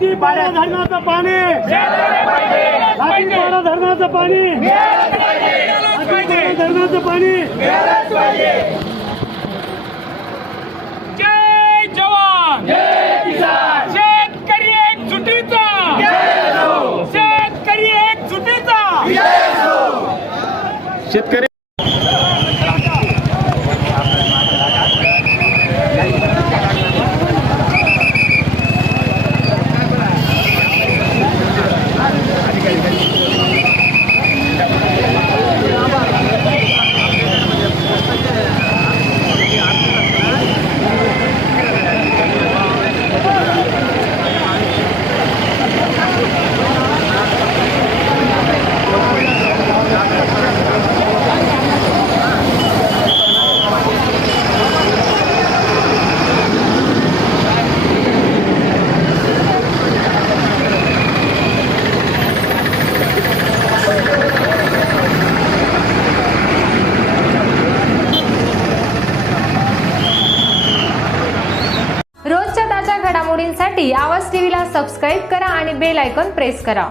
हातीपाडा धरणाचं पाणी, हातीपाडा धरणाचं पाणी, हातीपाडा धरणाचं पाणी. जय जवान जय किसान. शेतकरी एकजुटीचा, शेतकरी एकजुटीचा. शेतकरी रोजच्या ताज्या घडामोडींसाठी आवाज टीव्हीला सबस्क्राईब करा आणि बेल आयकॉन प्रेस करा.